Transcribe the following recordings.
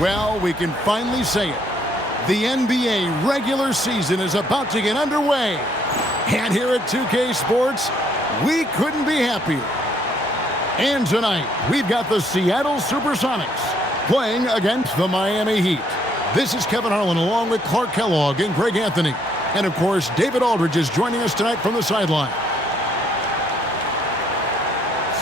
Well, we can finally say it. The NBA regular season is about to get underway. And here at 2K Sports, we couldn't be happier. And tonight, we've got the Seattle SuperSonics playing against the Miami Heat. This is Kevin Harlan along with Clark Kellogg and Greg Anthony. And of course, David Aldridge is joining us tonight from the sideline.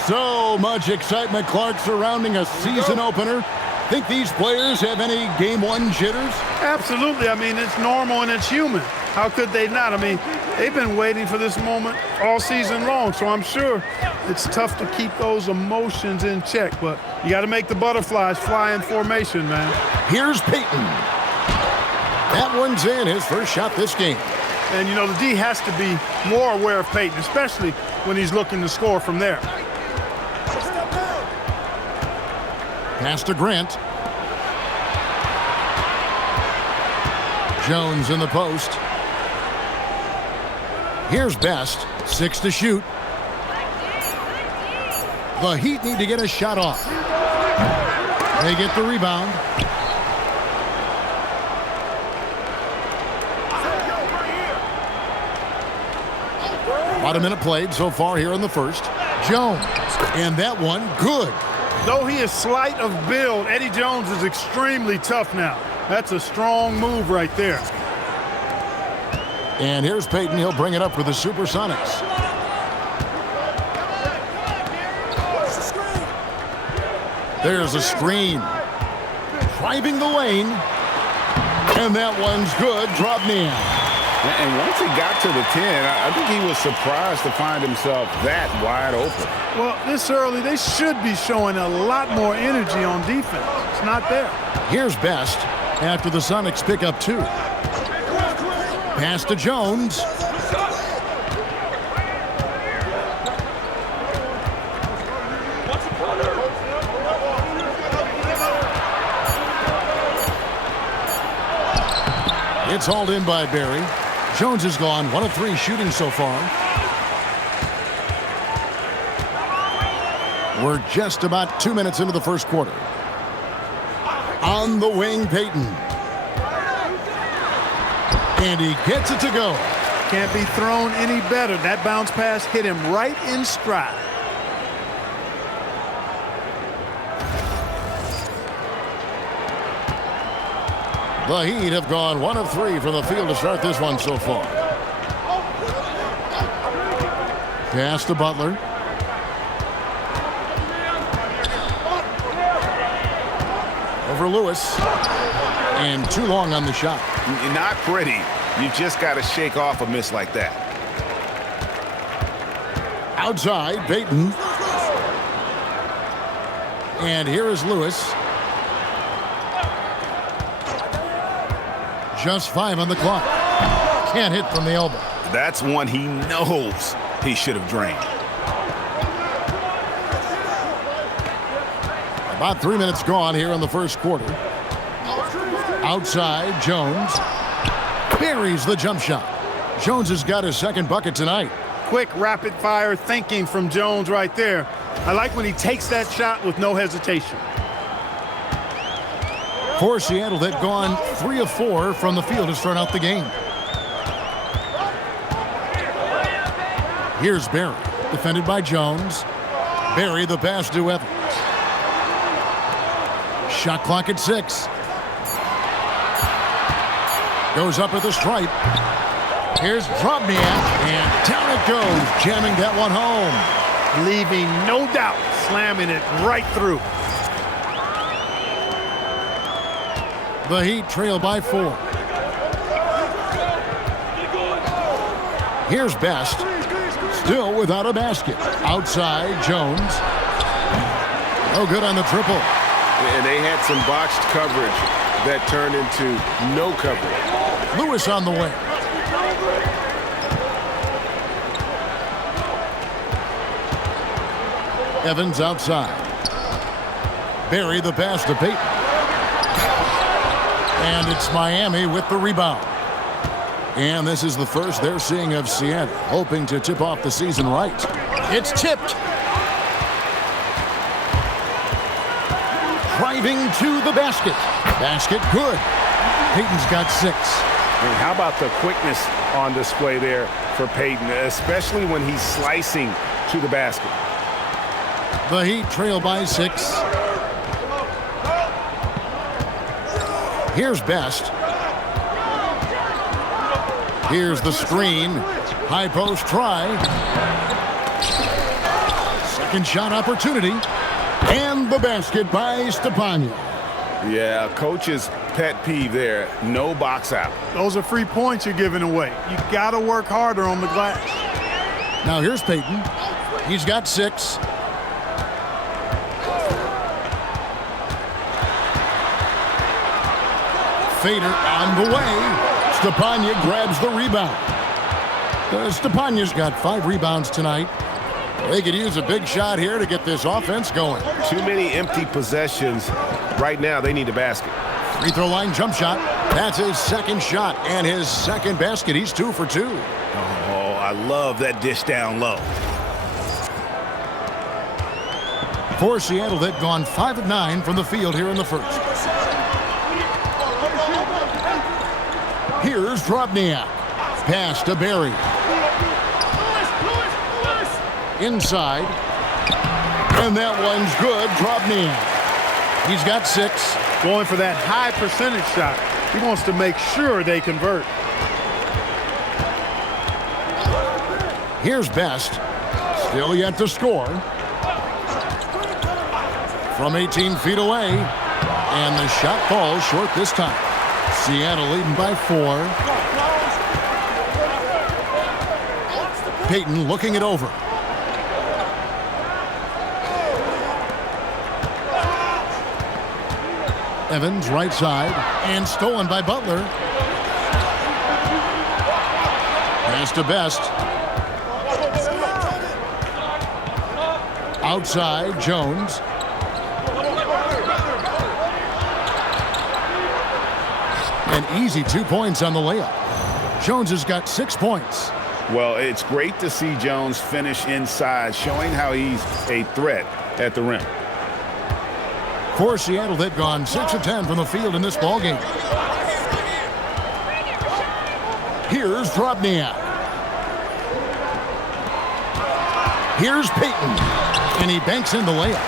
So much excitement, Clark, surrounding a season opener. Think these players have any game one jitters? Absolutely. I mean, it's normal and it's human. How could they not? I mean, they've been waiting for this moment all season long, so I'm sure it's tough to keep those emotions in check, but you got to make the butterflies fly in formation, man. Here's Payton. That one's in, his first shot this game. And, you know, the D has to be more aware of Payton, especially when he's looking to score from there. Pass to Grant. Jones in the post. Here's Best. 6 to shoot. The Heat need to get a shot off. They get the rebound. About a minute played so far here in the first. Jones. And that one, good. Though he is slight of build, Eddie Jones is extremely tough now. That's a strong move right there. And here's Payton. He'll bring it up for the SuperSonics. There's a screen. Driving the lane. And that one's good. Dropped in. And once he got to the 10, I think he was surprised to find himself that wide open. Well, this early, they should be showing a lot more energy on defense. It's not there. Here's Best after the Sonics pick up 2. Pass to Jones. It's hauled in by Barry. Jones is gone 1 of 3 shooting so far. We're just about 2 minutes into the first quarter. On the wing, Payton. And he gets it to go. Can't be thrown any better. That bounce pass hit him right in stride. The Heat have gone 1 of 3 from the field to start this one so far. Pass to Butler. Over Lewis. And too long on the shot. Not pretty. You just got to shake off a miss like that. Outside, Payton. And here is Lewis. Just 5 on the clock. Can't hit from the elbow. That's one he knows he should have drained. About 3 minutes gone here in the first quarter. Outside, Jones. Buries the jump shot. Jones has got his second bucket tonight. Quick, rapid-fire thinking from Jones right there. I like when he takes that shot with no hesitation. For Seattle, they've gone 3 of 4 from the field to start out the game. Here's Barry, defended by Jones. Barry, the pass to Evans. Shot clock at 6. Goes up at the stripe. Here's Drobniak, and down it goes, jamming that one home. Leaving no doubt, slamming it right through. The Heat trail by 4. Here's Best. Still without a basket. Outside, Jones. No good on the triple. And they had some botched coverage that turned into no coverage. Lewis on the wing. Evans outside. Barry the pass to Payton. And it's Miami with the rebound. And this is the first they're seeing of Seattle, hoping to tip off the season right. It's tipped. driving to the basket. Basket good. Payton's got 6. And how about the quickness on display there for Payton, especially when he's slicing to the basket. The Heat trail by 6. Here's Best. Here's the screen. High post try. Second shot opportunity. And the basket by Stepanya. Yeah, coach's pet peeve there. No box out. Those are free points you're giving away. You got to work harder on the glass. Now here's Payton. He's got 6. Fader on the way. Stepanya grabs the rebound. Stepanya's got 5 rebounds tonight. They could use a big shot here to get this offense going. Too many empty possessions. Right now, they need a basket. Free throw line jump shot. That's his second shot and his second basket. He's 2 for 2. Oh, I love that dish down low. For Seattle, they've gone 5 of 9 from the field here in the first. Here's Drobniak. Pass to Barry. Inside. And that one's good. Drobniak. He's got 6. Going for that high percentage shot. He wants to make sure they convert. Here's Best. Still yet to score. From 18 feet away. And the shot falls short this time. Seattle leading by 4. Payton looking it over. Evans right side and stolen by Butler. Pass to Best. Outside Jones. An easy 2 points on the layup. Jones has got 6 points. Well, it's great to see Jones finish inside, showing how he's a threat at the rim. For Seattle, they've gone 6 of 10 from the field in this ballgame. Here's Drobniak. Here's Payton. And he banks in the layup.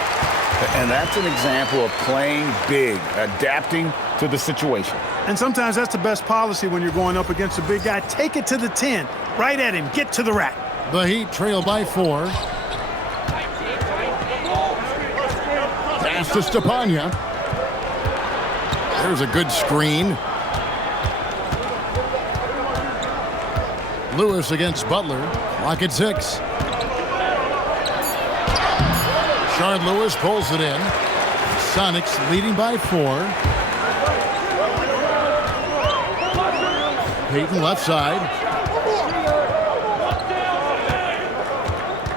And that's an example of playing big, adapting to the situation. And sometimes that's the best policy when you're going up against a big guy. Take it to the 10. Right at him. Get to the rack. The Heat trail by 4. Pass to Stepanya. There's a good screen. Lewis against Butler. Clock at 6. Shard Lewis pulls it in. Sonics leading by 4. Payton left side.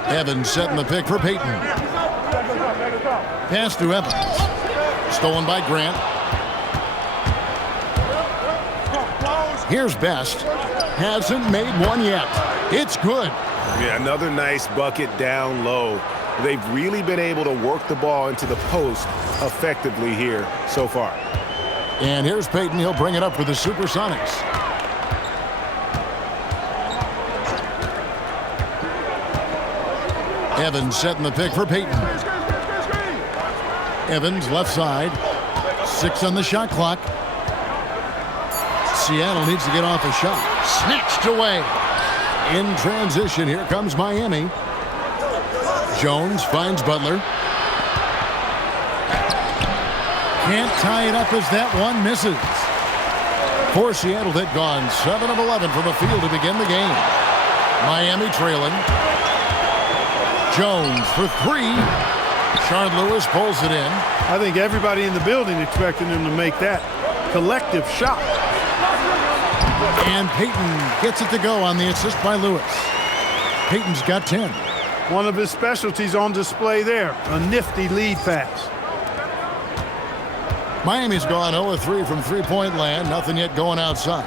Evans setting the pick for Payton. Pass to Evans. Stolen by Grant. Here's Best. Hasn't made one yet. It's good. Yeah, another nice bucket down low. They've really been able to work the ball into the post effectively here so far. And here's Payton. He'll bring it up for the SuperSonics. Evans setting the pick for Payton. Evans left side. 6 on the shot clock. Seattle needs to get off a shot. Snatched away. In transition, here comes Miami. Jones finds Butler. Can't tie it up as that one misses. For Seattle, they've gone 7 of 11 from the field to begin the game. Miami trailing. Jones for 3. Shard Lewis pulls it in. I think everybody in the building expecting him to make that collective shot. And Payton gets it to go on the assist by Lewis. Payton's got 10. One of his specialties on display there. A nifty lead pass. Miami's gone 0-3 from three-point land. Nothing yet going outside.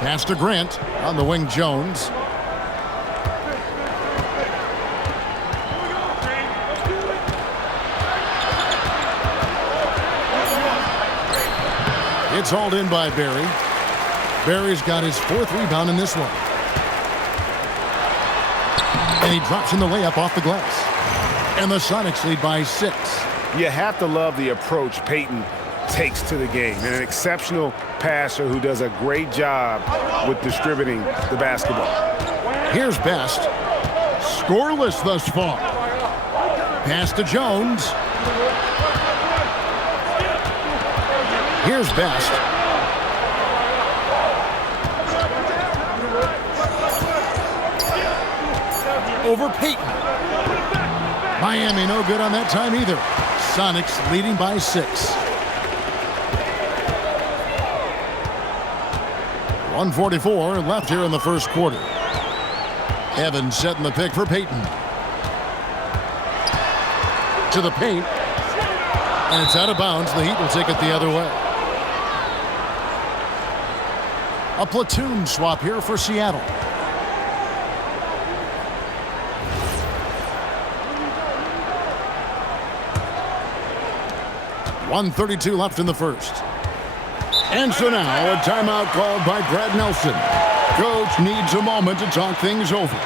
Pass to Grant on the wing. Jones. It's hauled in by Barry. Barry's got his 4th rebound in this one. And he drops in the layup off the glass. And the Sonics lead by 6. You have to love the approach Peyton takes to the game. And an exceptional passer who does a great job with distributing the basketball. Here's Best. Scoreless thus far. Pass to Jones. Here's Best. Over Peyton. Miami no good on that time either. Sonics leading by 6. 1:44 left here in the first quarter. Evans setting the pick for Peyton. To the paint. And it's out of bounds. The Heat will take it the other way. A platoon swap here for Seattle. .132 left in the first. And so now a timeout called by Brad Nelson. Coach needs a moment to talk things over.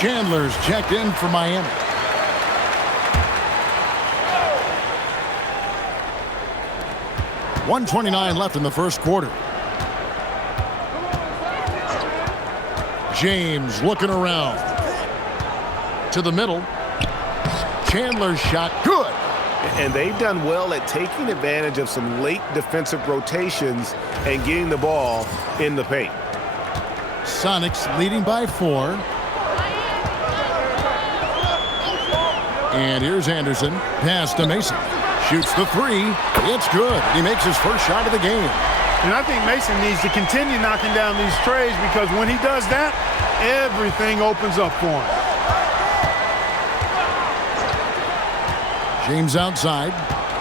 Chandler's checked in for Miami. .129 left in the first quarter. James looking around. To the middle. Chandler's shot good. And they've done well at taking advantage of some late defensive rotations and getting the ball in the paint. Sonics leading by 4. And here's Anderson. Pass to Mason. Shoots the 3. It's good. He makes his first shot of the game. And I think Mason needs to continue knocking down these trays because when he does that, everything opens up for him. James outside.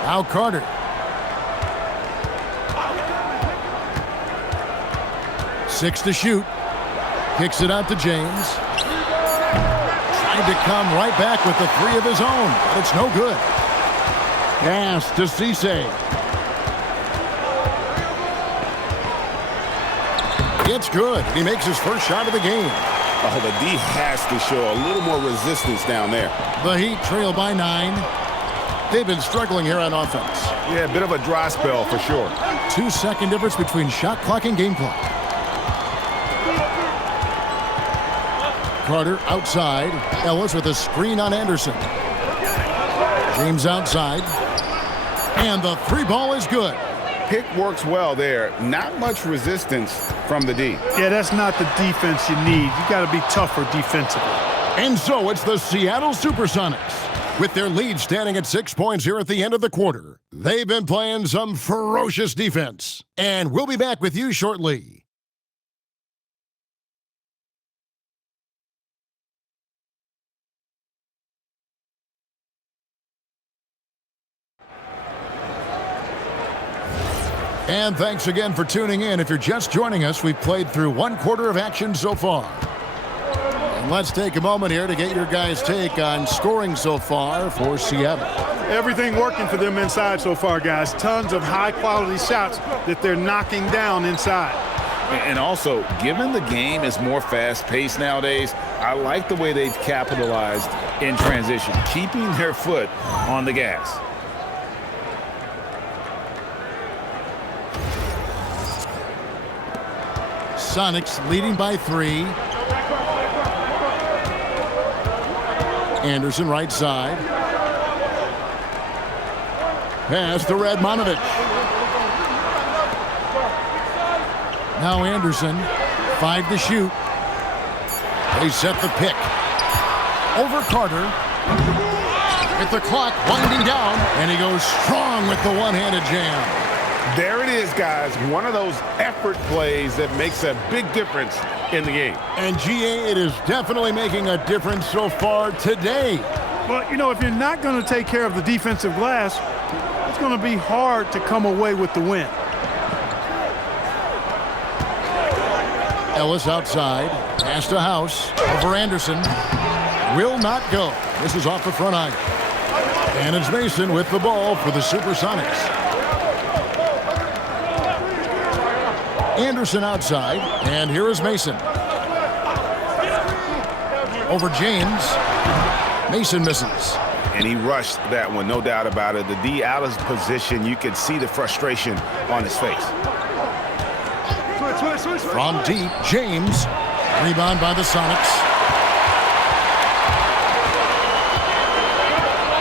Now Carter. Six to shoot. Kicks it out to James. Tried to come right back with the 3 of his own, but it's no good. Pass to Cisse. It's good. He makes his first shot of the game. Oh, the D has to show a little more resistance down there. The Heat trail by 9. They've been struggling here on offense. Yeah, a bit of a dry spell for sure. 2-second difference between shot clock and game clock. Carter outside. Ellis with a screen on Anderson. James outside. And the 3 ball is good. Pick works well there. Not much resistance from the D. Yeah, that's not the defense you need. You got to be tougher defensively. And so it's the Seattle SuperSonics. With their lead standing at 6 points here at the end of the quarter. They've been playing some ferocious defense. And we'll be back with you shortly. And thanks again for tuning in. If you're just joining us, we've played through 1 quarter of action so far. And let's take a moment here to get your guys' take on scoring so far for Seattle. Everything working for them inside so far, guys. Tons of high-quality shots that they're knocking down inside. And also, given the game is more fast-paced nowadays, I like the way they've capitalized in transition, keeping their foot on the gas. Sonics leading by 3. Anderson right side. Pass to Radmanovich. Now Anderson. 5 to shoot. They set the pick. Over Carter. With the clock winding down. And he goes strong with the one-handed jam. There it is, guys. One of those effort plays that makes a big difference in the game. And, GA, it is definitely making a difference so far today. Well, you know, if you're not going to take care of the defensive glass, it's going to be hard to come away with the win. Ellis outside. Pass to House over Anderson. Will not go. This is off the front iron. And it's Mason with the ball for the SuperSonics. Anderson outside, and here is Mason. Over James. Mason misses. And he rushed that one, no doubt about it. The D out of position, you could see the frustration on his face. From deep, James. Rebound by the Sonics.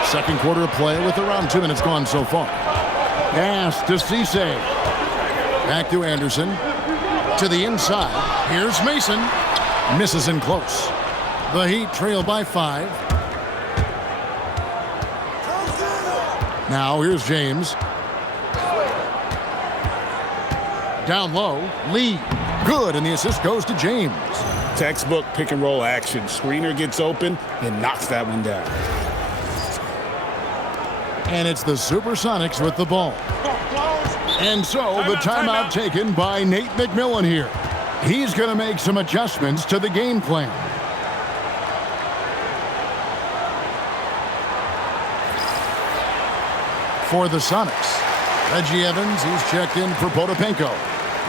Second quarter of play with around 2 minutes gone so far. Pass to Cisse. Back to Anderson. To the inside. Here's Mason. Misses in close. The Heat trail by 5. Now here's James. Down low. Lee. Good, and the assist goes to James. Textbook pick and roll action. Screener gets open and knocks that one down. And it's the SuperSonics with the ball. And so the timeout taken by Nate McMillan here. He's going to make some adjustments to the game plan. For the Sonics, Reggie Evans, he's checked in for Potapenko.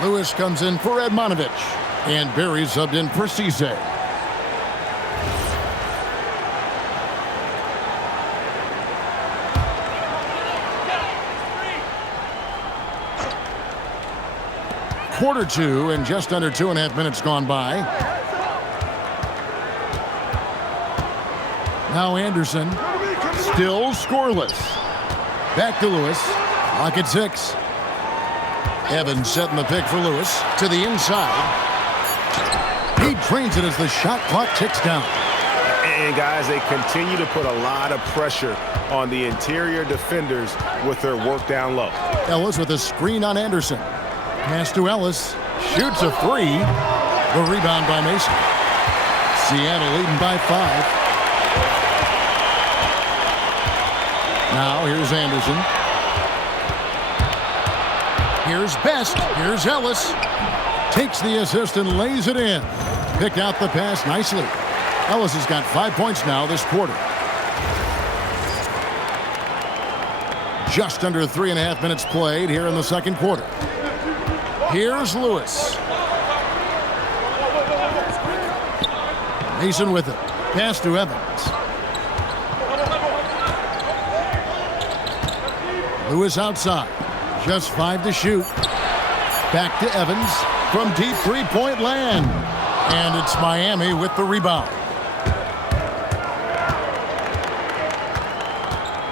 Lewis comes in for Edmonovich. And Barry subbed in for Cisse. Quarter 2 and just under 2.5 minutes gone by. Now Anderson, still scoreless. Back to Lewis. Clock at 6. Evans setting the pick for Lewis to the inside. He drains it as the shot clock ticks down. And guys, they continue to put a lot of pressure on the interior defenders with their work down low. Ellis with a screen on Anderson. Pass to Ellis. Shoots a 3. The rebound by Mason. Seattle leading by 5. Now here's Anderson. Here's Best. Here's Ellis. Takes the assist and lays it in. Picked out the pass nicely. Ellis has got 5 points now this quarter. Just under 3.5 minutes played here in the second quarter. Here's Lewis. Mason with it. Pass to Evans. Lewis outside. Just 5 to shoot. Back to Evans from deep three-point land. And it's Miami with the rebound.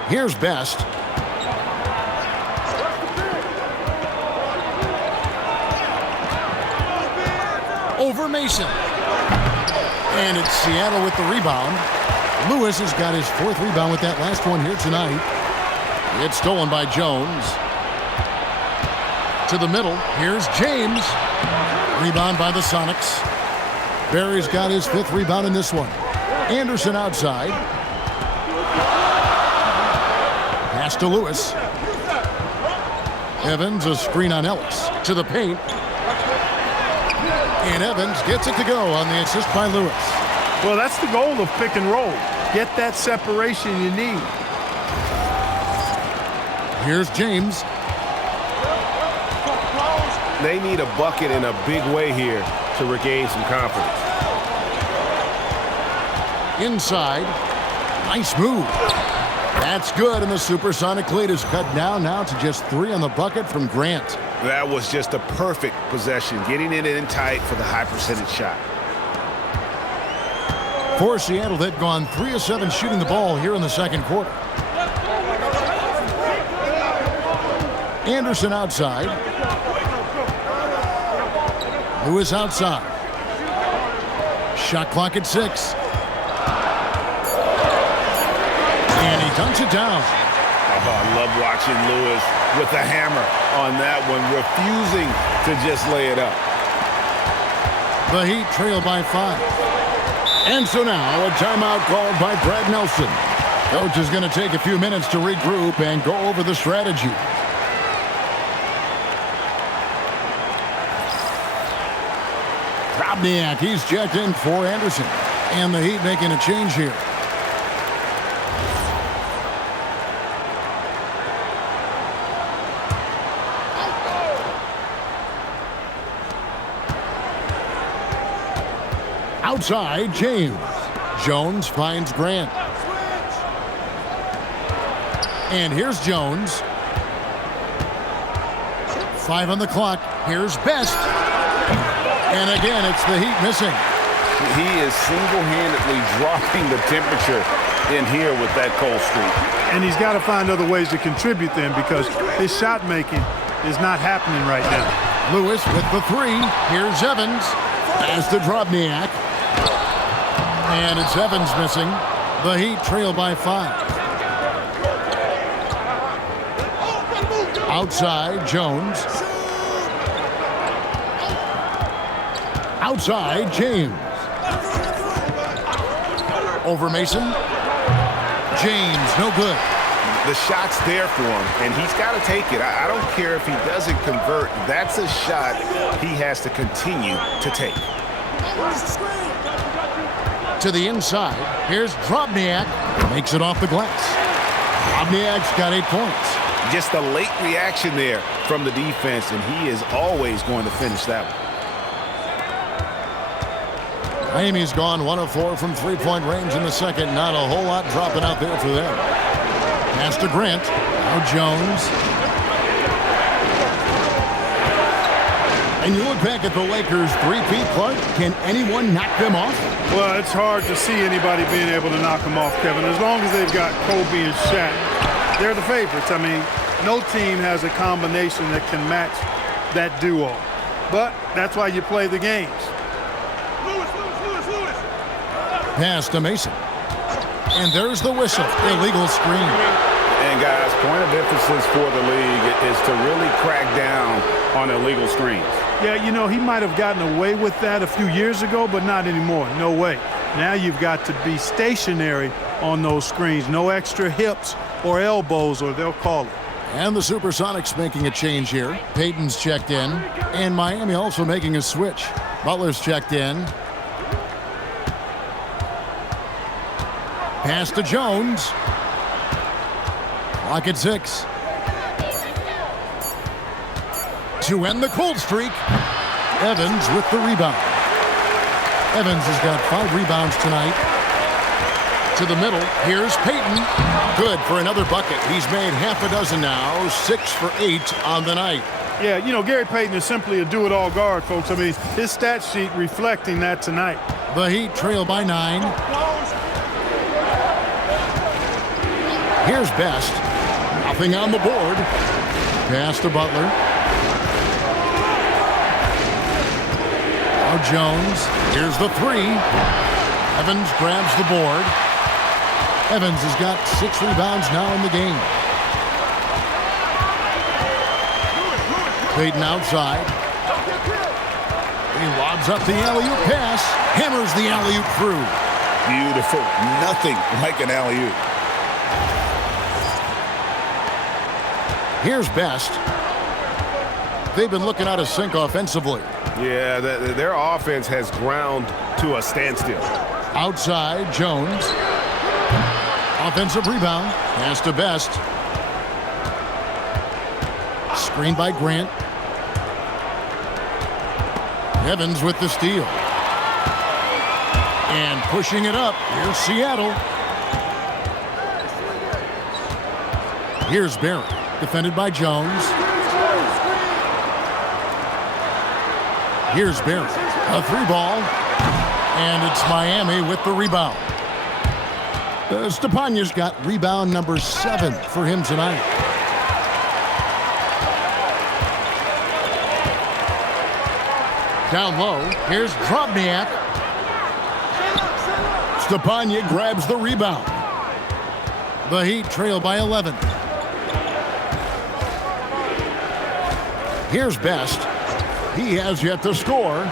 Here's Best. Over Mason. And it's Seattle with the rebound. Lewis has got his 4th rebound with that last one here tonight. It's stolen by Jones. To the middle. Here's James. Rebound by the Sonics. Barry's got his 5th rebound in this one. Anderson outside. Pass to Lewis. Evans, a screen on Ellis. To the paint. And Evans gets it to go on the assist by Lewis. Well, that's the goal of pick and roll. Get that separation you need. Here's James. They need a bucket in a big way here to regain some confidence. Inside. Nice move. That's good, and the SuperSonic lead is cut down now to just 3 on the bucket from Grant. That was just a perfect possession, getting it in tight for the high percentage shot. For Seattle, they've gone 3 of 7 shooting the ball here in the second quarter. Anderson outside. Lewis outside. Shot clock at 6. And he dunks it down. Oh, I love watching Lewis with the hammer on that one, refusing to just lay it up. The Heat trail by 5. And so now a timeout called by Brad Nelson. Coach is going to take a few minutes to regroup and go over the strategy. Drobniak, he's checked in for Anderson. And the Heat making a change here. Outside, James. Jones finds Grant. And here's Jones. 5 on the clock. Here's Best. And again, it's the Heat missing. He is single-handedly dropping the temperature in here with that cold streak. And he's got to find other ways to contribute then, because his shot making is not happening right now. Lewis with the 3. Here's Evans. As to Drobniak. And it's Evans missing. The Heat trail by 5. Outside, Jones. Outside, James. Over Mason. James, no good. The shot's there for him, and he's got to take it. I don't care if he doesn't convert. That's a shot he has to continue to take. To the inside. Here's Drobniak. Makes it off the glass. Drobniak's got 8 points. Just a late reaction there from the defense, and he is always going to finish that one. Miami's gone 1 of 4 from three-point range in the second. Not a whole lot dropping out there for them. Pass to Grant. Now Jones. And you look back at the Lakers' three-peat, Clark. Can anyone knock them off? Well, it's hard to see anybody being able to knock them off, Kevin. As long as they've got Kobe and Shaq, they're the favorites. I mean, no team has a combination that can match that duo. But that's why you play the games. Pass to Mason. And there's the whistle. Illegal screen. And guys, point of emphasis for the league is to really crack down on illegal screens. Yeah, you know, he might have gotten away with that a few years ago, but not anymore. No way. Now you've got to be stationary on those screens. No extra hips or elbows, or they'll call it. And the SuperSonics making a change here. Payton's checked in. And Miami also making a switch. Butler's checked in. Pass to Jones. Clock at 6. To end the cold streak, Evans with the rebound. Evans has got 5 rebounds tonight. To the middle, here's Payton. Good for another bucket. He's made half a dozen now, 6 for 8 on the night. Yeah, you know, Gary Payton is simply a do-it-all guard, folks. I mean, his stat sheet reflecting that tonight. The Heat trail by 9. Here's Best. Nothing on the board. Pass to Butler. Now Jones. Here's the 3. Evans grabs the board. Evans has got 6 rebounds now in the game. Payton outside. He lobs up the alley-oop pass. Hammers the alley-oop through. Beautiful. Nothing like an alley-oop. Here's Best. They've been looking out of sync offensively. Yeah, their offense has ground to a standstill. Outside, Jones. Offensive rebound. Pass to Best. Screen by Grant. Evans with the steal. And pushing it up. Here's Seattle. Here's Barry. Defended by Jones. Here's Barry. A 3-ball. And it's Miami with the rebound. Stepania's got rebound number 7 for him tonight. Down low, here's Drobniak. Stepania grabs the rebound. The Heat trail by 11. Here's Best. He has yet to score.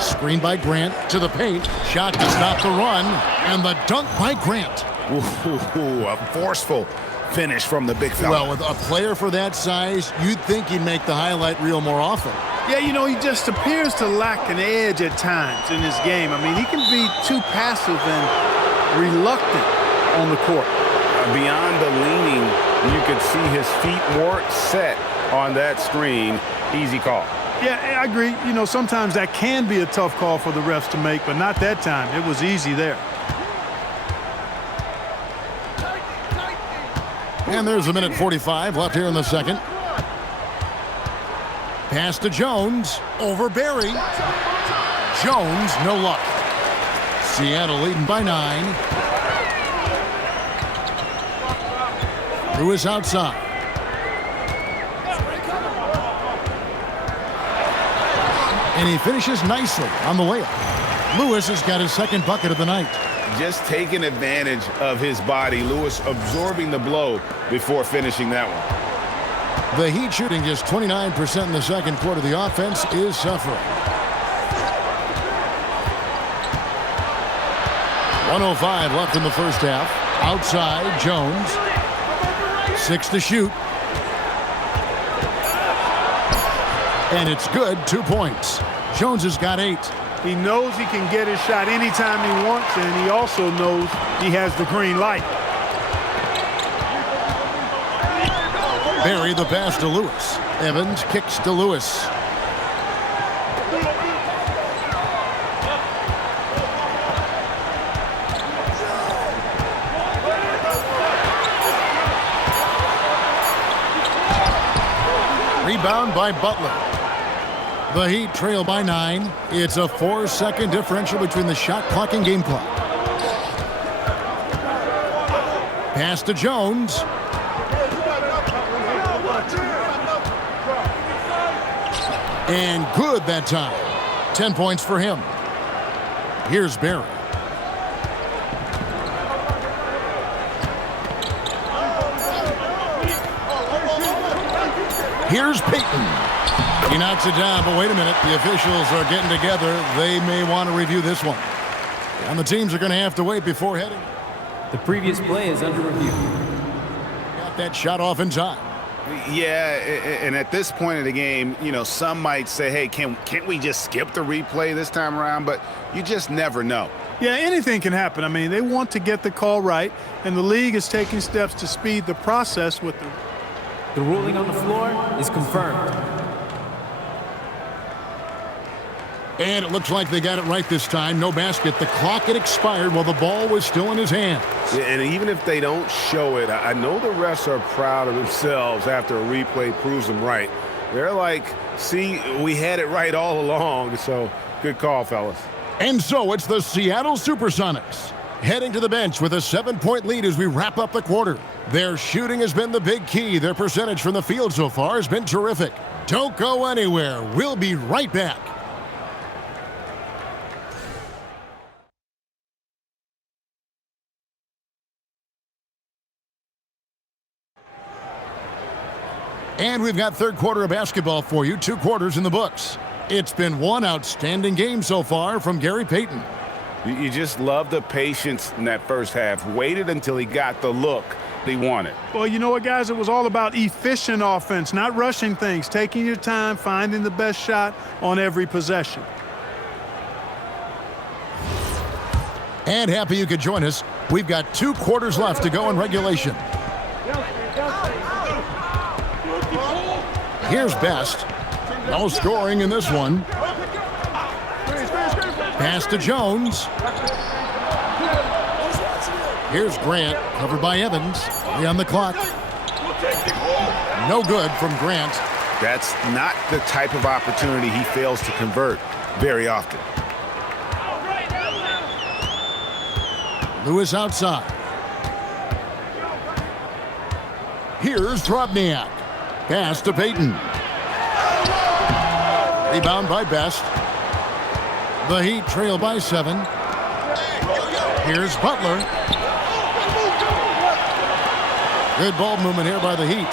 Screen by Grant to the paint. Shot to stop the run. And the dunk by Grant. Ooh, a forceful finish from the big fella. Well, with a player for that size, you'd think he'd make the highlight reel more often. Yeah, you know, he just appears to lack an edge at times in his game. I mean, he can be too passive and reluctant on the court. Beyond the leaning, you could see his feet weren't set on that screen. Easy call. Yeah, I agree. You know, sometimes that can be a tough call for the refs to make, but not that time. It was easy there. And there's a minute 45 left here in the second. Pass to Jones. Over Barry. Jones, no luck. Seattle leading by 9. Lewis outside. And he finishes nicely on the layup. Lewis has got his second bucket of the night. Just taking advantage of his body. Lewis absorbing the blow before finishing that one. The Heat shooting just 29% in the second quarter. The offense is suffering. 1:05 left in the first half. Outside, Jones. 6 to shoot. And it's good, 2 points. Jones has got 8. He knows he can get his shot anytime he wants, and he also knows he has the green light. Barry the pass to Lewis. Evans kicks to Lewis. Rebound by Butler. The Heat trail by 9. It's a 4-second differential between the shot clock and game clock. Pass to Jones. And good that time. 10 points for him. Here's Barry. Here's Payton. He knocks it down, but wait a minute. The officials are getting together. They may want to review this one. And the teams are going to have to wait before heading. The previous play is under review. Got that shot off in time. Yeah, and at this point of the game, you know, some might say, hey, can't we just skip the replay this time around? But you just never know. Yeah, anything can happen. I mean, they want to get the call right, and the league is taking steps to speed the process with The ruling on the floor is confirmed. And it looks like they got it right this time. No basket. The clock had expired while the ball was still in his hands. Yeah, and even if they don't show it, I know the refs are proud of themselves after a replay proves them right. They're like, see, we had it right all along. So good call, fellas. And so it's the Seattle SuperSonics heading to the bench with a 7-point lead as we wrap up the quarter. Their shooting has been the big key. Their percentage from the field so far has been terrific. Don't go anywhere. We'll be right back. And we've got third quarter of basketball for you. 2 quarters in the books. It's been one outstanding game so far from Gary Payton. You just love the patience in that first half. Waited until he got the look he wanted. Well, you know what, guys? It was all about efficient offense, not rushing things, taking your time, finding the best shot on every possession. And happy you could join us. We've got 2 quarters left to go in regulation. Here's Best. No scoring in this one. Pass to Jones. Here's Grant, covered by Evans. 3 on the clock. No good from Grant. That's not the type of opportunity he fails to convert very often. Lewis outside. Here's Drobniak. Pass to Payton. Rebound by Best. The Heat trail by 7. Here's Butler. Good ball movement here by the Heat.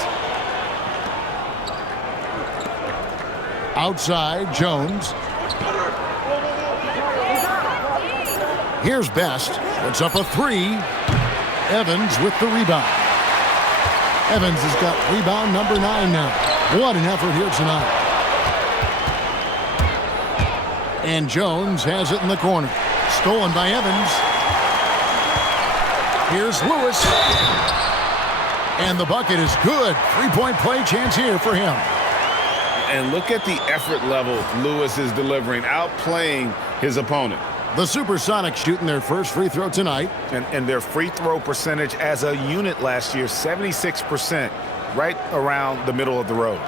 Outside, Jones. Here's Best. Puts up a 3. Evans with the rebound. Evans has got rebound number 9 now. What an effort here tonight. And Jones has it in the corner. Stolen by Evans. Here's Lewis. And the bucket is good. Three-point play chance here for him. And look at the effort level Lewis is delivering, outplaying his opponent. The SuperSonics shooting their first free throw tonight. And their free throw percentage as a unit last year, 76%, right around the middle of the road.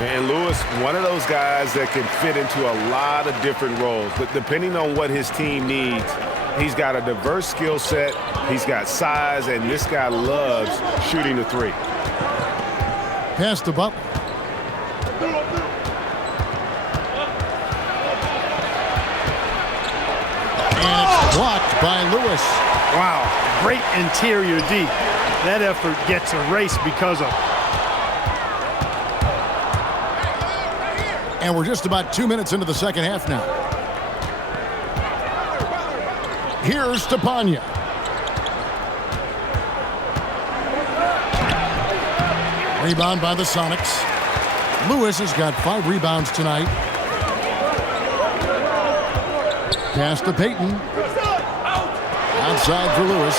And Lewis, one of those guys that can fit into a lot of different roles, but depending on what his team needs, he's got a diverse skill set, he's got size, and this guy loves shooting the three. Pass to Butler. And it's blocked by Lewis. Wow, great interior D. That effort gets erased because of. And we're just about 2 minutes into the second half now. Here's Stepanya. Rebound by the Sonics. Lewis has got 5 rebounds tonight. Pass to Payton. Outside for Lewis.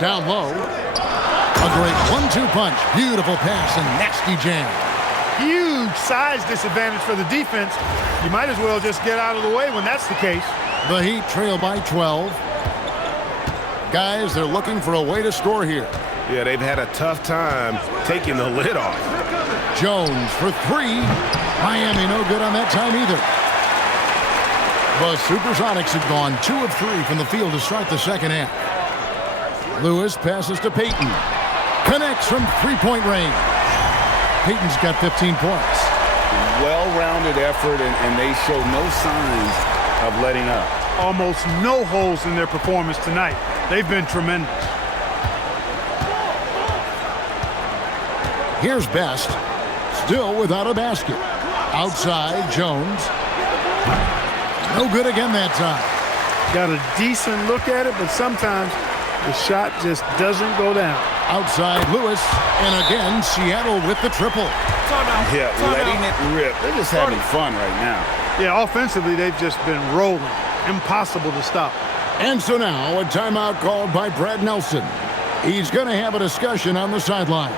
Down low. A great 1-2 punch. Beautiful pass and nasty jam. Huge size disadvantage for the defense. You might as well just get out of the way when that's the case. The Heat trail by 12. Guys, they're looking for a way to score here. Yeah, they've had a tough time taking the lid off. Jones for 3. Miami no good on that time either. The SuperSonics have gone 2 of 3 from the field to start the second half. Lewis passes to Payton. Connects from three-point range. Payton's got 15 points. Well-rounded effort, and they show no signs of letting up. Almost no holes in their performance tonight. They've been tremendous. Here's Best. Still without a basket. Outside, Jones. No good again that time. Got a decent look at it, but sometimes the shot just doesn't go down. Outside, Lewis. And again, Seattle with the triple. Yeah, letting it rip. They're just having fun right now. Yeah, offensively, they've just been rolling. Impossible to stop. And so now, a timeout called by Brad Nelson. He's going to have a discussion on the sideline.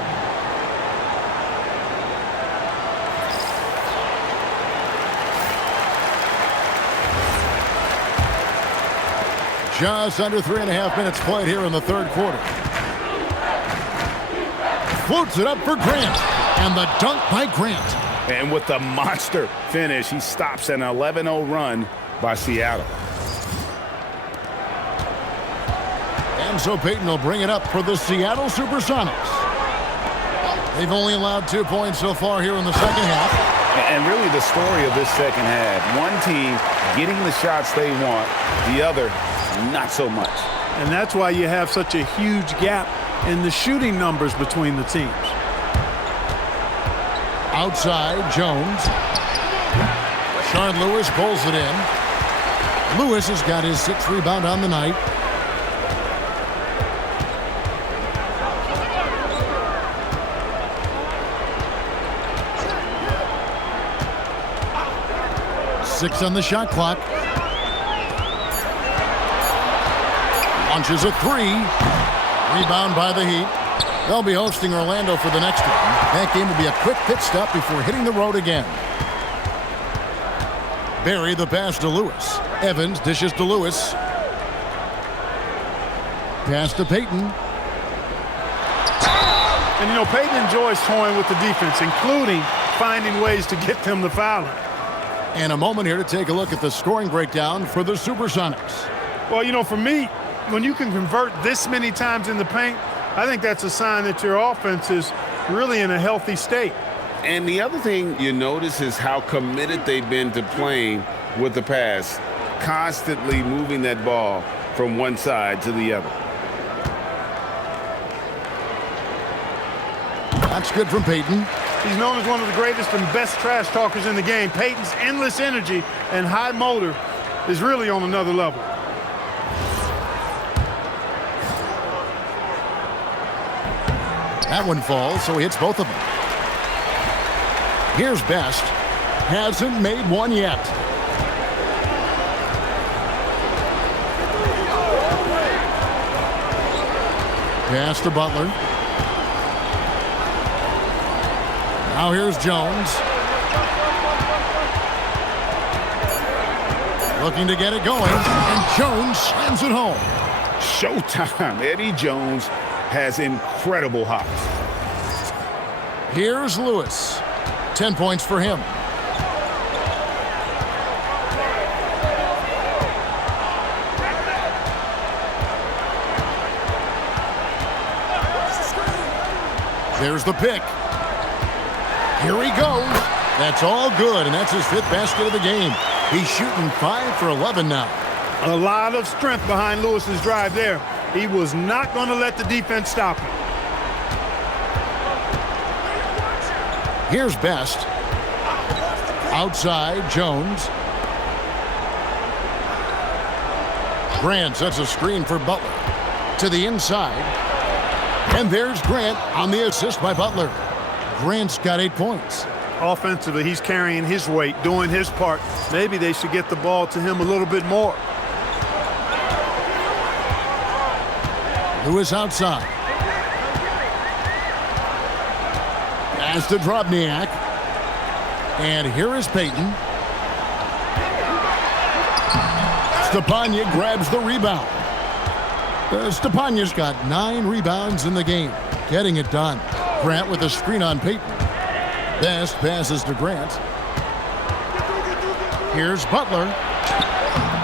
Just under 3.5 minutes played here in the third quarter. Floats it up for Grant. And the dunk by Grant. And with the monster finish, he stops an 11-0 run by Seattle. And so Payton will bring it up for the Seattle SuperSonics. They've only allowed 2 points so far here in the second half. And really the story of this second half, one team getting the shots they want, the other not so much. And that's why you have such a huge gap in the shooting numbers between the teams. Outside, Jones. Shard Lewis pulls it in. Lewis has got his 6th rebound on the night. Six on the shot clock. Launches a 3. Rebound by the Heat. They'll be hosting Orlando for the next one. That game will be a quick pit stop before hitting the road again. Barry the pass to Lewis. Evans dishes to Lewis. Pass to Payton. And, you know, Payton enjoys toying with the defense, including finding ways to get them to foul him. And a moment here to take a look at the scoring breakdown for the SuperSonics. Well, you know, for me, when you can convert this many times in the paint, I think that's a sign that your offense is really in a healthy state. And the other thing you notice is how committed they've been to playing with the pass, constantly moving that ball from one side to the other. That's good from Payton. He's known as one of the greatest and best trash talkers in the game. Payton's endless energy and high motor is really on another level. That one falls, so he hits both of them. Here's Best. Hasn't made one yet. Pass to Butler. Now here's Jones. Looking to get it going, and Jones slams it home. Showtime. Eddie Jones has incredible hops. Here's Lewis. 10 points for him. There's the pick. Here he goes. That's all good, and that's his 5th basket of the game. He's shooting 5 for 11 now. A lot of strength behind Lewis's drive there. He was not going to let the defense stop him. Here's Best. Outside, Jones. Grant sets a screen for Butler. To the inside. And there's Grant on the assist by Butler. Grant's got 8 points. Offensively, he's carrying his weight, doing his part. Maybe they should get the ball to him a little bit more. Lewis outside. Pass to Drobniak. And here is Payton. Stepanya grabs the rebound. Stepanya's got 9 rebounds in the game. Getting it done. Grant with a screen on Payton. Best passes to Grant. Here's Butler.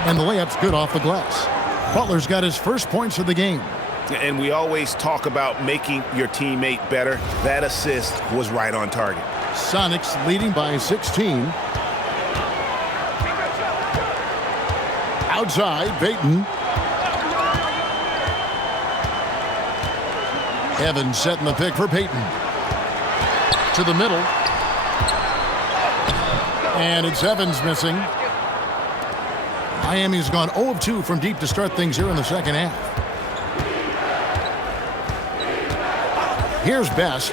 And the layup's good off the glass. Butler's got his first points of the game. And we always talk about making your teammate better. That assist was right on target. Sonics leading by 16. Outside, Payton. Evans setting the pick for Payton. To the middle. And it's Evans missing. Miami's gone 0 of 2 from deep to start things here in the second half. Here's Best.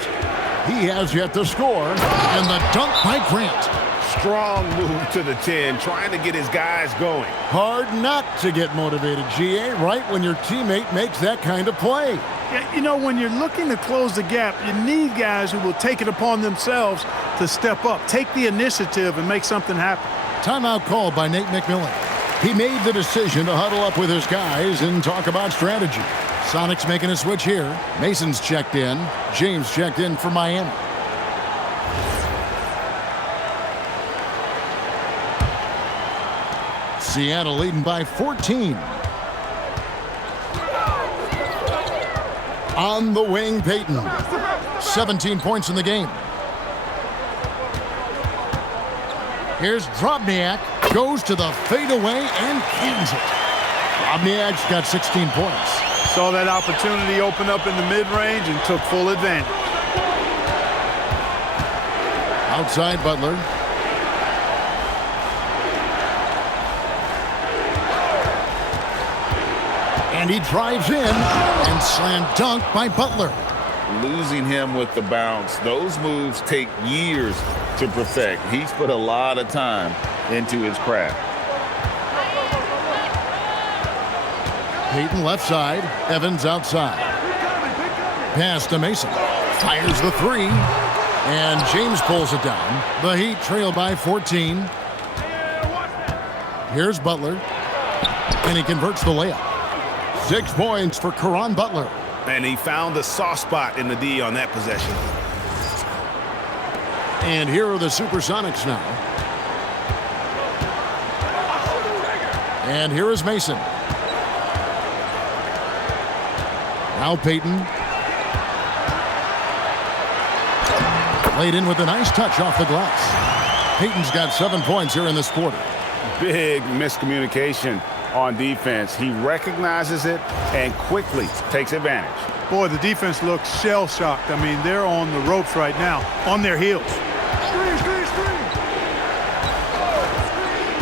He has yet to score. And the dunk by Grant. Strong move to the 10, trying to get his guys going. Hard not to get motivated, GA, right when your teammate makes that kind of play. Yeah, you know, when you're looking to close the gap, you need guys who will take it upon themselves to step up, take the initiative, and make something happen. Timeout called by Nate McMillan. He made the decision to huddle up with his guys and talk about strategy. Sonics making a switch here. Mason's checked in. James checked in for Miami. Seattle leading by 14. On the wing, Payton. 17 points in the game. Here's Drobniak. Goes to the fadeaway and cans it. Drobniak's got 16 points. Saw that opportunity open up in the mid-range and took full advantage. Outside Butler. And he drives in and slam dunk by Butler. Losing him with the bounce. Those moves take years to perfect. He's put a lot of time into his craft. Payton left side. Evans outside. Pass to Mason. Fires the 3. And James pulls it down. The Heat trail by 14. Here's Butler. And he converts the layup. 6 points for Caron Butler. And he found the soft spot in the D on that possession. And here are the SuperSonics now. And here is Mason. Now Payton. Laid in with a nice touch off the glass. Payton's got 7 points here in this quarter. Big miscommunication on defense. He recognizes it and quickly takes advantage. Boy, the defense looks shell-shocked. I mean, they're on the ropes right now, on their heels.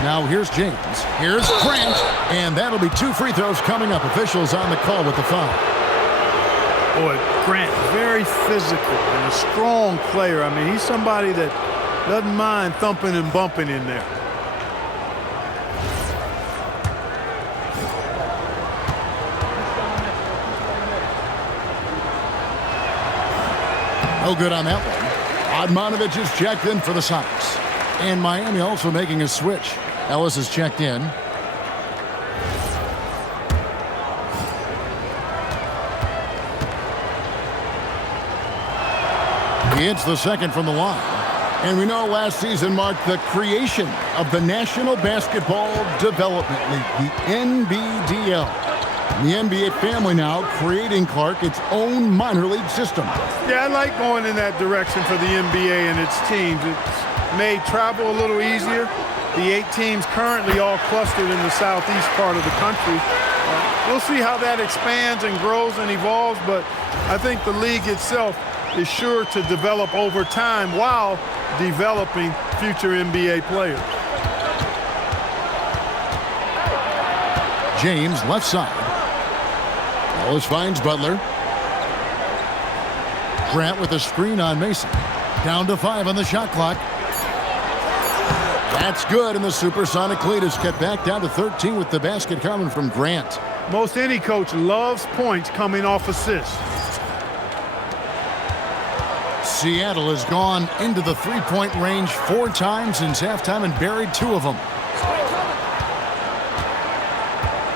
Now here's James. Here's Grant. And that'll be 2 free throws coming up. Officials on the call with the foul. Boy, Grant, very physical and a strong player. I mean, he's somebody that doesn't mind thumping and bumping in there. No good on that one. Odmanovich is checked in for the Sonics. And Miami also making a switch. Ellis is checked in. He hits the second from the line. And we know last season marked the creation of the National Basketball Development League, the NBDL. The NBA family now creating, Clark, its own minor league system. Yeah, I like going in that direction for the NBA and its teams. It's made travel a little easier. The 8 teams currently all clustered in the southeast part of the country. We'll see how that expands and grows and evolves, but I think the league itself is sure to develop over time while developing future NBA players. James, left side. Ellis finds Butler. Grant with a screen on Mason. Down to 5 on the shot clock. That's good, and the Supersonic lead is kept back down to 13 with the basket coming from Grant. Most any coach loves points coming off assists. Seattle has gone into the three-point range 4 times since halftime and buried 2 of them.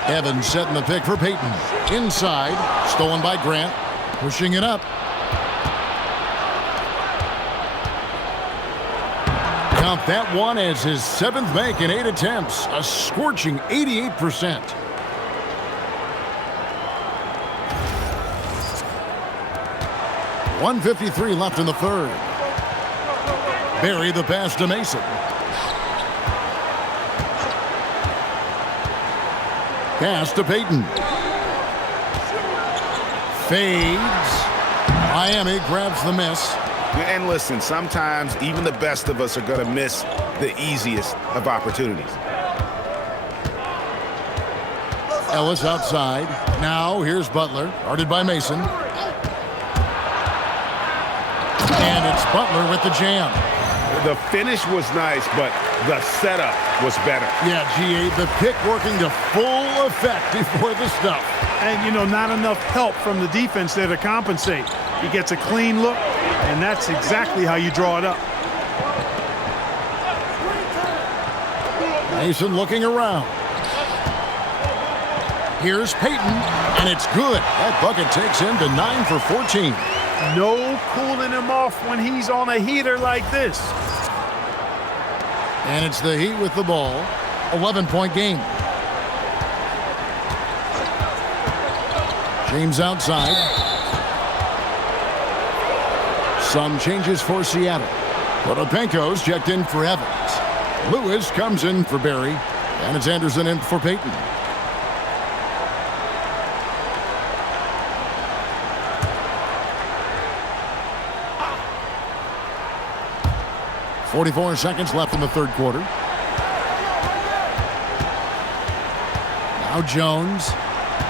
Evans setting the pick for Payton. Inside, stolen by Grant. Pushing it up. Count that one as his 7th make in 8 attempts. A scorching 88%. .153 left in the third. Barry the pass to Mason. Pass to Payton. Fades. Miami grabs the miss. And listen, sometimes even the best of us are going to miss the easiest of opportunities. Ellis outside. Now here's Butler. Guarded by Mason. And it's Butler with the jam. The finish was nice, but the setup was better. Yeah, GA, the pick working to full effect before the stuff. And, you know, not enough help from the defense there to compensate. He gets a clean look, and that's exactly how you draw it up. Mason looking around. Here's Payton, and it's good. That bucket takes him to 9 for 14. No cooling him off when he's on a heater like this. And it's the Heat with the ball. 11-point game. James outside. Some changes for Seattle. Potapenko's checked in for Evans. Lewis comes in for Barry. And it's Anderson in for Payton. .44 seconds left in the third quarter. Now Jones.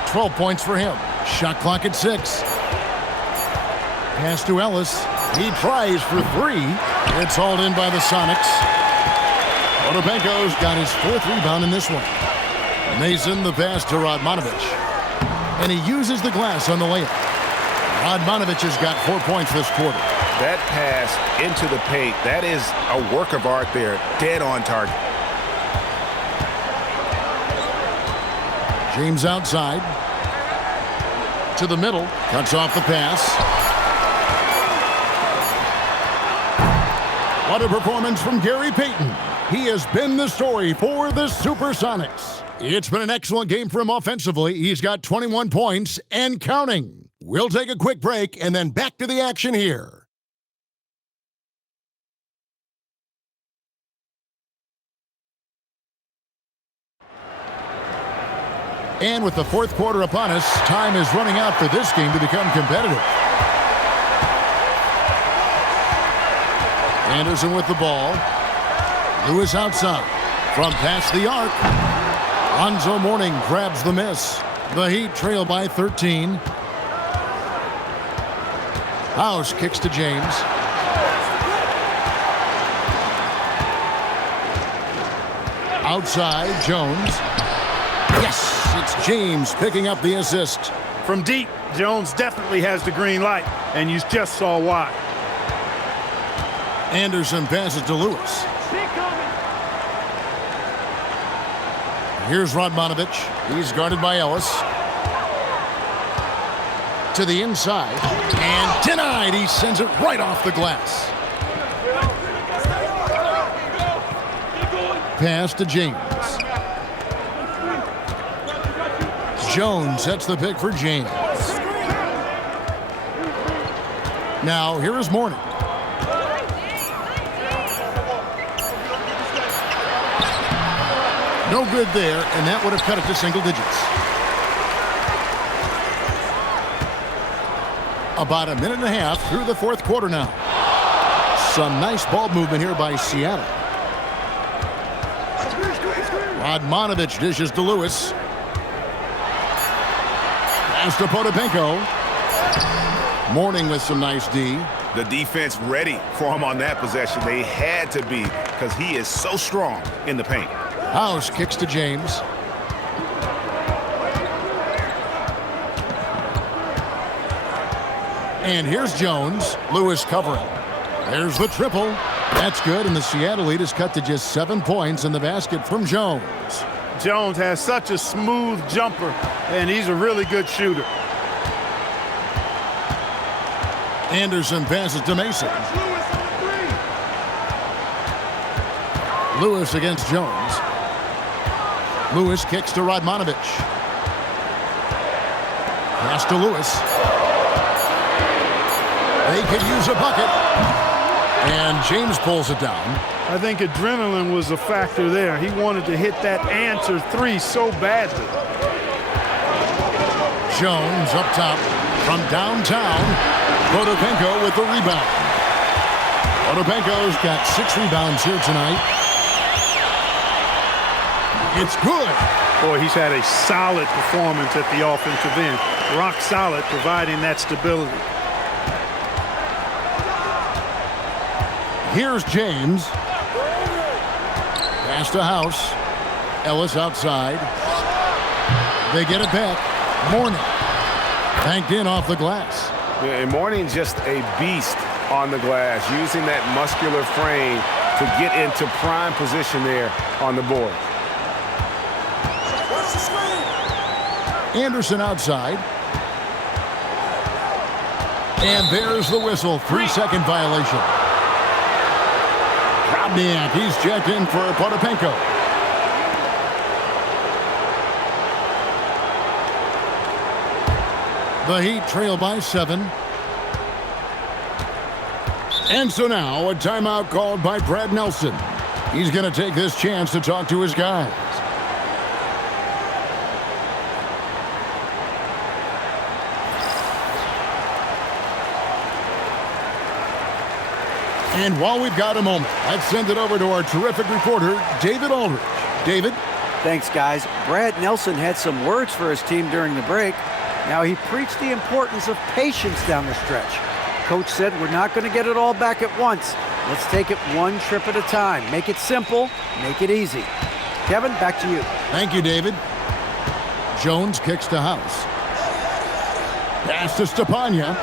12 points for him. Shot clock at 6. Pass to Ellis. He tries for 3. It's hauled in by the Sonics. Potapenko's got his 4th rebound in this one. Mason the pass to Odmanovich. And he uses the glass on the layup. Odmanovich has got 4 points this quarter. That pass into the paint, that is a work of art there, dead on target. James outside. To the middle. Cuts off the pass. What a performance from Gary Payton. He has been the story for the Supersonics. It's been an excellent game for him offensively. He's got 21 points and counting. We'll take a quick break and then back to the action here. And with the fourth quarter upon us, time is running out for this game to become competitive. Anderson with the ball. Lewis outside. From past the arc. Lonzo Mourning grabs the miss. The Heat trail by 13. House kicks to James. Outside, Jones. Yes, it's James picking up the assist. From deep, Jones definitely has the green light, and you just saw why. Anderson passes to Lewis. Here's Radmanovich. He's guarded by Ellis. To the inside. And denied. He sends it right off the glass. Pass to James. Jones sets the pick for James. Now, here is Mourning. No good there, and that would have cut it to single digits. About a minute and a half through the fourth quarter now. Some nice ball movement here by Seattle. Radmanovich dishes to Lewis. Pass to Potapenko. Mourning with some nice D. The defense ready for him on that possession. They had to be because he is so strong in the paint. House kicks to James. And here's Jones. Lewis covering. There's the triple. That's good, and the Seattle lead is cut to just 7 points in the basket from Jones. Jones has such a smooth jumper, and he's a really good shooter. Anderson passes to Mason. Lewis against Jones. Lewis kicks to Radmanovich. Pass to Lewis. They could use a bucket. And James pulls it down. I think adrenaline was a factor there. He wanted to hit that answer three so badly. Jones up top from downtown. Potapenko with the rebound. Potapenko's got 6 rebounds here tonight. It's good. Boy, he's had a solid performance at the offensive end. Rock solid, providing that stability. Here's James. Pass to House. Ellis outside. They get it back. Mourning. Banked in off the glass. Yeah, and Mourning's just a beast on the glass, using that muscular frame to get into prime position there on the board. Anderson outside. And there's the whistle. 3-second violation. Krabniak, he's checked in for Potapenko. The Heat trail by 7. And so now a timeout called by Brad Nelson. He's going to take this chance to talk to his guys. And while we've got a moment, let's send it over to our terrific reporter, David Aldridge. David? Thanks, guys. Brad Nelson had some words for his team during the break. Now, he preached the importance of patience down the stretch. Coach said we're not going to get it all back at once. Let's take it one trip at a time. Make it simple, make it easy. Kevin, back to you. Thank you, David. Jones kicks to House. Pass to Stepanya.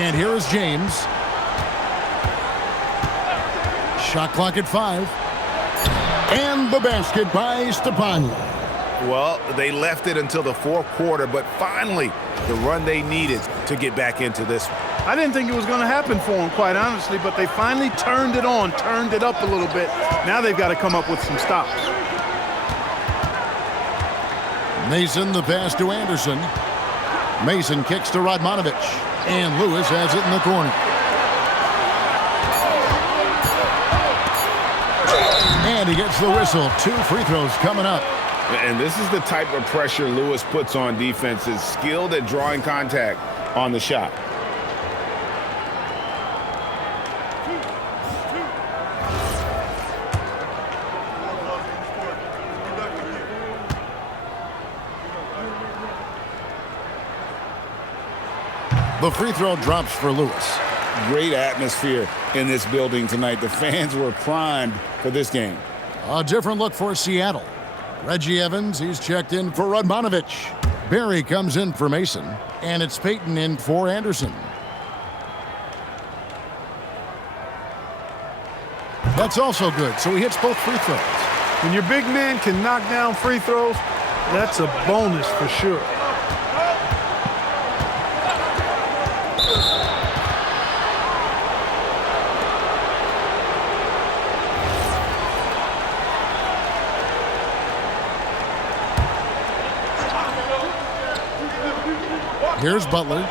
And here is James. Shot clock at 5. And the basket by Stepanya. Well, they left it until the fourth quarter, but finally the run they needed to get back into this one. I didn't think it was going to happen for them, quite honestly, but they finally turned it on, turned it up a little bit. Now they've got to come up with some stops. Mason, the pass to Anderson. Mason kicks to Radmanovich. And Lewis has it in the corner. And he gets the whistle. 2 free throws coming up. And this is the type of pressure Lewis puts on defenses, skilled at drawing contact on the shot. The free throw drops for Lewis. Great atmosphere in this building tonight. The fans were primed for this game. A different look for Seattle. Reggie Evans, he's checked in for Radmanovich. Barry comes in for Mason, and it's Payton in for Anderson. That's also good, so he hits both free throws. When your big man can knock down free throws, that's a bonus for sure. Here's Butler.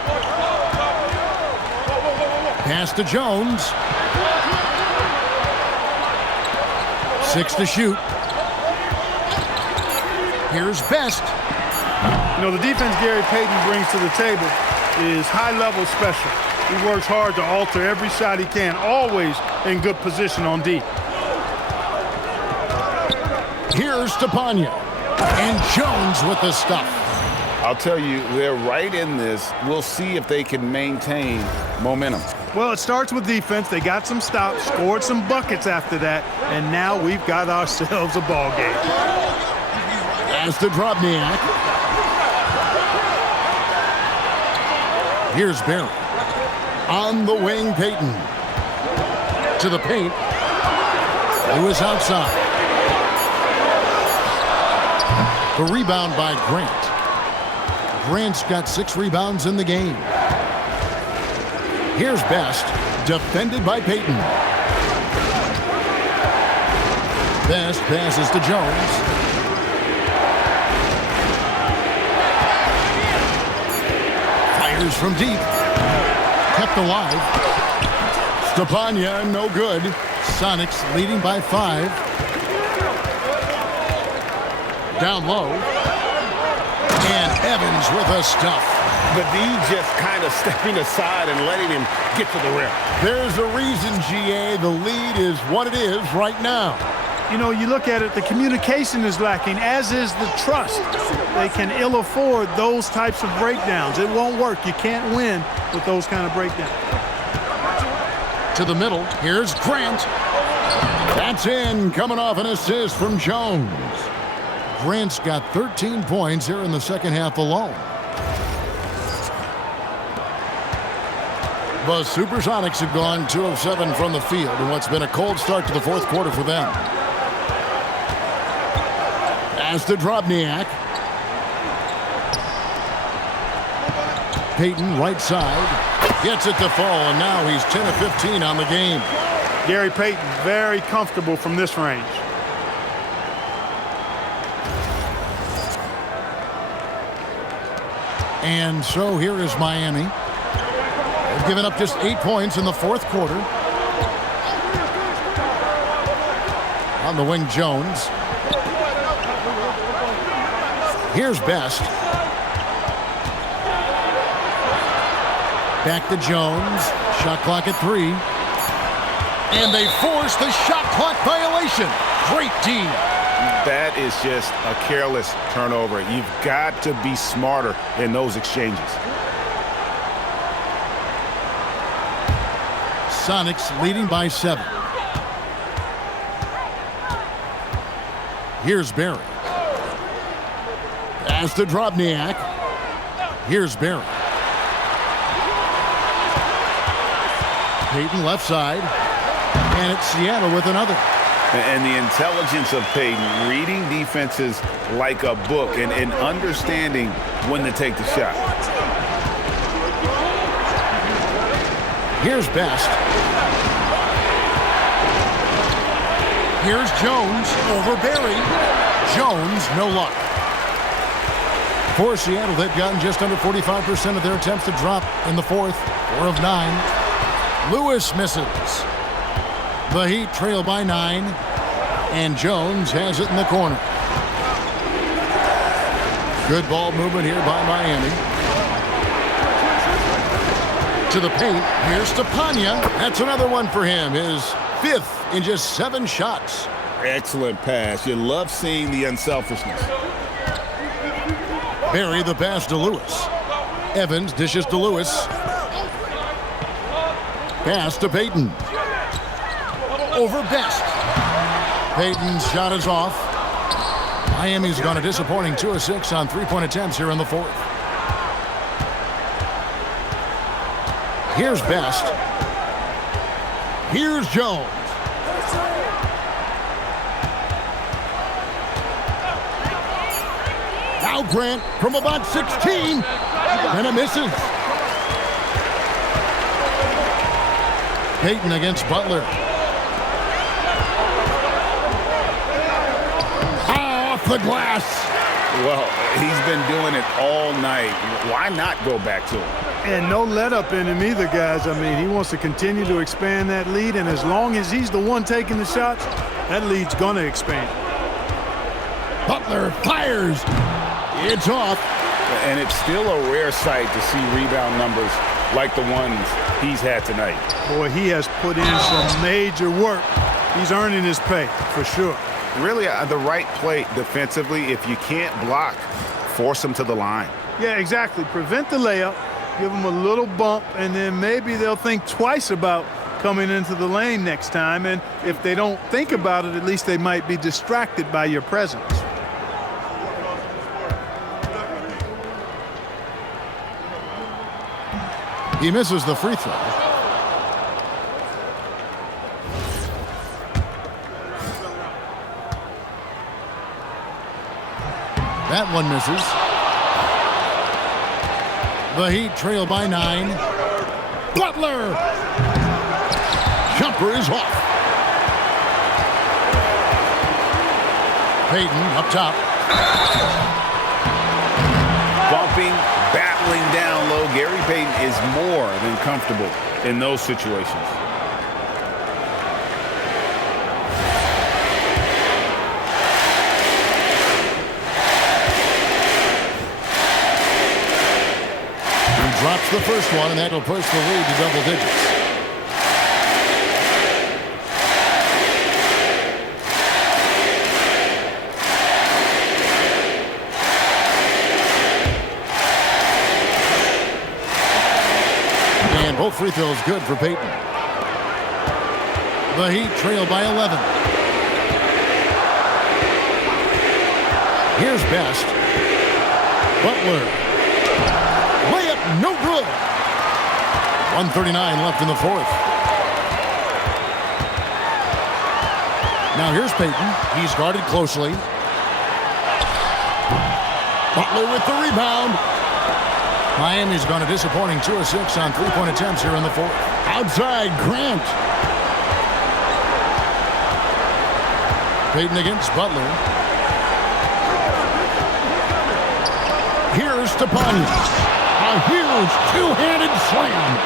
Pass to Jones. 6 to shoot. Here's Best. You know, the defense Gary Payton brings to the table is high-level special. He works hard to alter every shot he can, always in good position on D. Here's Stepanya. And Jones with the stuff. I'll tell you, they're right in this. We'll see if they can maintain momentum. Well, it starts with defense. They got some stops, scored some buckets after that, and now we've got ourselves a ball game. As to Drobniak. Here's Barry. On the wing, Payton. To the paint. Lewis outside. The rebound by Grant. Grant's got 6 rebounds in the game. Here's Best, defended by Payton. Best passes to Jones. Fires from deep. Kept alive. Stepanya, no good. Sonics leading by 5. Down low. And Evans with a stuff. The D just kind of stepping aside and letting him get to the rim. There's a reason, GA, the lead is what it is right now. You know, you look at it, the communication is lacking, as is the trust. They can ill afford those types of breakdowns. It won't work. You can't win with those kind of breakdowns. To the middle, here's Grant. That's in, coming off an assist from Jones. Grant's got 13 points here in the second half alone. The SuperSonics have gone 2 of 7 from the field in what's been a cold start to the fourth quarter for them. As to Drobniak. Payton, right side. Gets it to fall, and now he's 10 of 15 on the game. Gary Payton, very comfortable from this range. And so here is Miami. They've given up just 8 points in the fourth quarter. On the wing, Jones. Here's Best. Back to Jones. Shot clock at 3. And they force the shot clock violation. Great D. That is just a careless turnover. You've got to be smarter in those exchanges. Sonics leading by 7. Here's Barry. As to Drobniak. Here's Barry. Payton left side. And it's Seattle with another. And the intelligence of Payton, reading defenses like a book and understanding when to take the shot. Here's Best. Here's Jones over Barry. Jones, no luck. For Seattle, they've gotten just under 45% of their attempts to drop in the fourth. 4 of 9. Lewis misses. The Heat trail by 9, and Jones has it in the corner. Good ball movement here by Miami. To the paint. Here's Stepanya. That's another one for him. His 5th in just 7 shots. Excellent pass. You love seeing the unselfishness. Barry the pass to Lewis. Evans dishes to Lewis. Pass to Payton. Over Best. Payton's shot is off. Miami's gone a disappointing 2 of 6 on 3-point attempts here in the 4th. Here's Best. Here's Jones. Now Grant from about 16. And it misses. Payton against Butler. Off the glass. Well, he's been doing it all night. Why not go back to him? And no let up in him either, guys. I mean, he wants to continue to expand that lead, and as long as he's the one taking the shots, that lead's going to expand. Butler fires. It's off. And it's still a rare sight to see rebound numbers like the ones he's had tonight. Boy, he has put in some major work. He's earning his pay, for sure. Really, the right play defensively. If you can't block, force him to the line. Yeah, exactly. Prevent the layup, give them a little bump, and then maybe they'll think twice about coming into the lane next time. And if they don't think about it, at least they might be distracted by your presence. He misses the free throw. That one misses. The Heat trail by 9. Butler! Jumper is off. Payton up top. Bumping, battling down low. Gary Payton is more than comfortable in those situations. Drops the first one, and that'll push the lead to double digits. And both free throws good for Payton. The Heat trail by 11. Here's Best. Butler. Layup, no good. 1:39 left in the 4th. Now here's Payton. He's guarded closely. Butler with the rebound. Miami's gone a disappointing 2 of 6 on 3-point attempts here in the 4th. Outside, Grant. Payton against Butler. Here's Stepanya. A huge two-handed slam.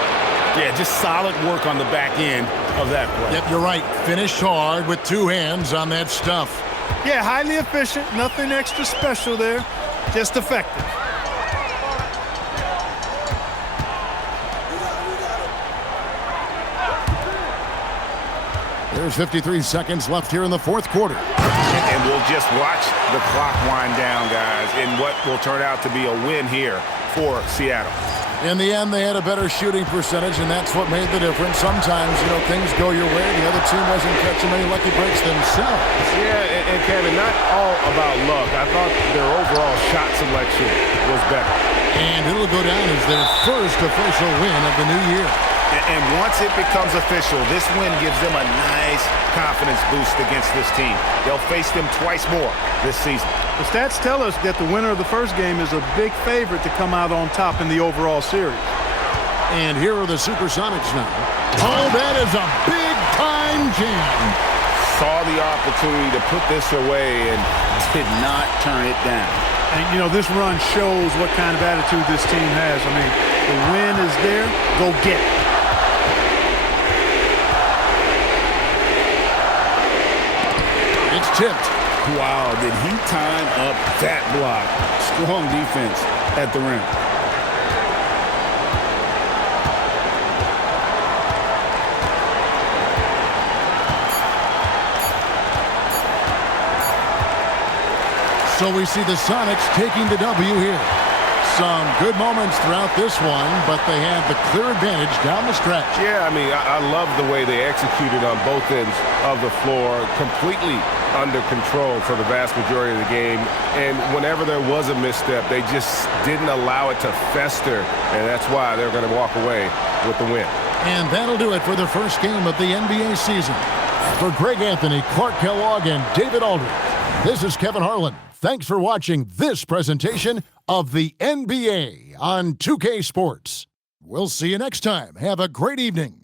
Yeah, just solid work on the back end of that play. Yep, you're right. Finished hard with 2 hands on that stuff. Yeah, highly efficient. Nothing extra special there. Just effective. There's 53 seconds left here in the 4th quarter. And we'll just watch the clock wind down, guys, in what will turn out to be a win here for Seattle. In the end, they had a better shooting percentage, and that's what made the difference. Sometimes, things go your way. The other team wasn't catching many lucky breaks themselves. Yeah, and Kevin, not all about luck. I thought their overall shot selection was better. And it'll go down as their first official win of the new year. And once it becomes official, this win gives them a nice confidence boost against this team. They'll face them twice more this season. The stats tell us that the winner of the first game is a big favorite to come out on top in the overall series. And here are the SuperSonics now. Oh, that is a big-time jam. Saw the opportunity to put this away and did not turn it down. And, this run shows what kind of attitude this team has. I mean, the win is there. Go get it. It's tipped. Wow, did he time up that block? Strong defense at the rim. So we see the Sonics taking the W here. Some good moments throughout this one, but they had the clear advantage down the stretch. Yeah, I mean, I love the way they executed on both ends of the floor, completely under control for the vast majority of the game. And whenever there was a misstep, they just didn't allow it to fester, and that's why they're going to walk away with the win. And that'll do it for the first game of the NBA season. For Greg Anthony, Clark Kellogg, and David Aldridge, this is Kevin Harlan. Thanks for watching this presentation of the NBA on 2K Sports. We'll see you next time. Have a great evening.